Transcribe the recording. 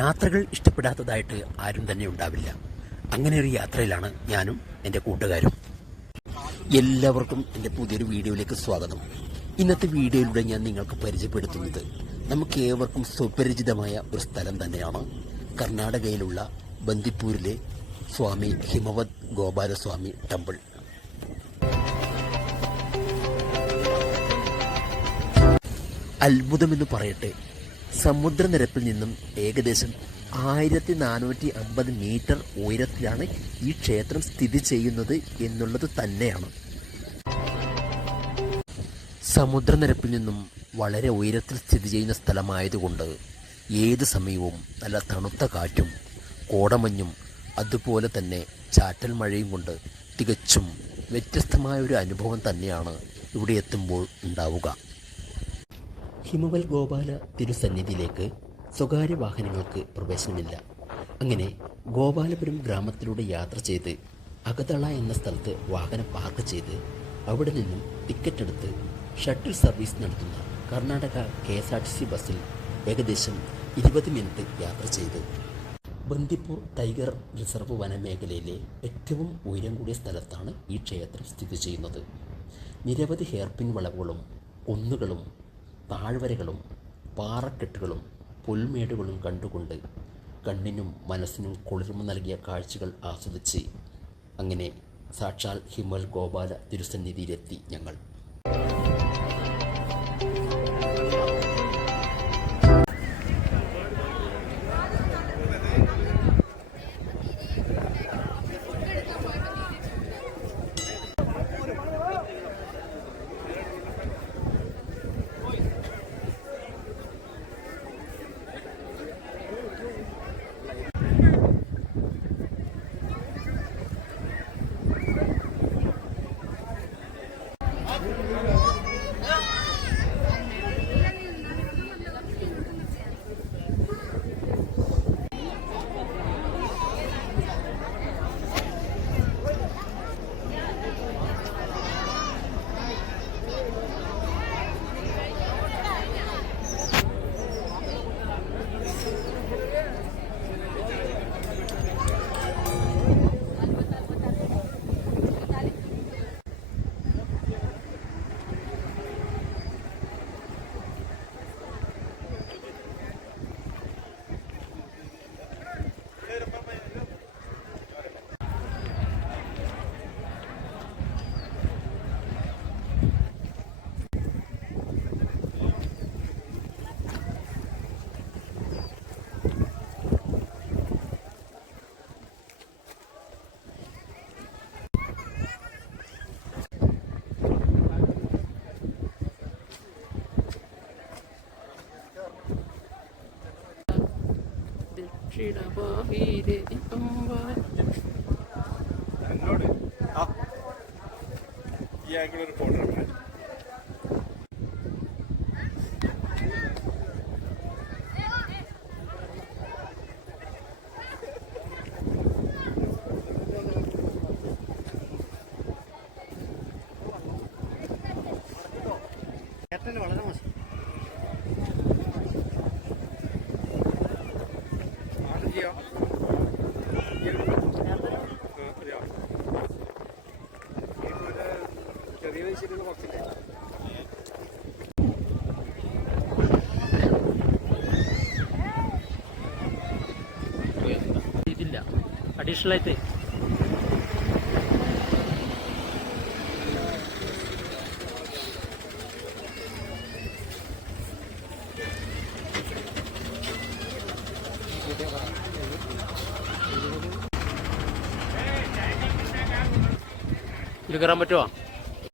യാത്രകൾ ഇഷ്ടപ്പെടാത്തതായിട്ട് ആരും തന്നെ ഉണ്ടാവില്ല. അങ്ങനെ ഒരു യാത്രയിലാണ് ഞാനും എന്റെ കൂട്ടുകാരും. എല്ലാവർക്കും എന്റെ പുതിയൊരു വീഡിയോയിലേക്ക് സ്വാഗതം. ഇന്നത്തെ വീഡിയോയിലൂടെ ഞാൻ നിങ്ങൾക്ക് പരിചയപ്പെടുത്തുന്നത് നമുക്ക് ഏവർക്കും സുപരിചിതമായ ഒരു സ്ഥലം തന്നെയാണ്. കർണാടകയിലുള്ള ബന്ദിപ്പൂരിലെ സ്വാമി ഹിമവത് ഗോപാലസ്വാമി ടെമ്പിൾ. അത്ഭുതമെന്ന് പറയട്ടെ സമുദ്രനിരപ്പിൽ നിന്നും ഏകദേശം ആയിരത്തി നാനൂറ്റി അമ്പത് മീറ്റർ ഉയരത്തിലാണ് ഈ ക്ഷേത്രം സ്ഥിതി ചെയ്യുന്നത് എന്നുള്ളത് തന്നെയാണ്. സമുദ്രനിരപ്പിൽ നിന്നും വളരെ ഉയരത്തിൽ സ്ഥിതി ചെയ്യുന്ന സ്ഥലമായതുകൊണ്ട് ഏത് സമയവും നല്ല തണുത്ത കാറ്റും കോടമഞ്ഞും അതുപോലെ തന്നെ ചാറ്റൽ മഴയും കൊണ്ട് തികച്ചും വ്യത്യസ്തമായ ഒരു അനുഭവം തന്നെയാണ് ഇവിടെ എത്തുമ്പോൾ ഉണ്ടാവുക. ഹിമവൽ ഗോപാല തിരുസന്നിധിയിലേക്ക് സ്വകാര്യ വാഹനങ്ങൾക്ക് പ്രവേശനമില്ല. അങ്ങനെ ഗോപാലപുരം ഗ്രാമത്തിലൂടെ യാത്ര ചെയ്ത് അകതള എന്ന സ്ഥലത്ത് വാഹനം പാർക്ക് ചെയ്ത് അവിടെ നിന്നും ടിക്കറ്റ് എടുത്ത് ഷട്ടിൽ സർവീസ് നടത്തുന്ന Karnataka K S R T C ബസ്സിൽ ഏകദേശം ഇരുപത് മിനിറ്റ് യാത്ര ചെയ്ത്. ബന്ദിപ്പൂർ ടൈഗർ റിസർവ് വനമേഖലയിലെ ഏറ്റവും ഉയരം കൂടിയ സ്ഥലത്താണ് ഈ ക്ഷേത്രം സ്ഥിതി ചെയ്യുന്നത്. നിരവധി ഹെയർപിൻ വളവുകളും കുന്നുകളും താഴ്വരകളും പാറക്കെട്ടുകളും പുൽമേടുകളും കണ്ടുകൊണ്ട് കണ്ണിനും മനസ്സിനും കുളിർമ നൽകിയ കാഴ്ചകൾ ആസ്വദിച്ച് അങ്ങനെ സാക്ഷാൽ ഹിമൽ ഗോപാല തിരുസന്നിധിയിലെത്തി ഞങ്ങൾ. എന്നോട്? ഈ ആംഗിൾ ഒരു ഫോട്ടോ ഇതില്ല അഡീഷണൽ ആയിട്ട് ഇത് കയറാൻ പറ്റുമോ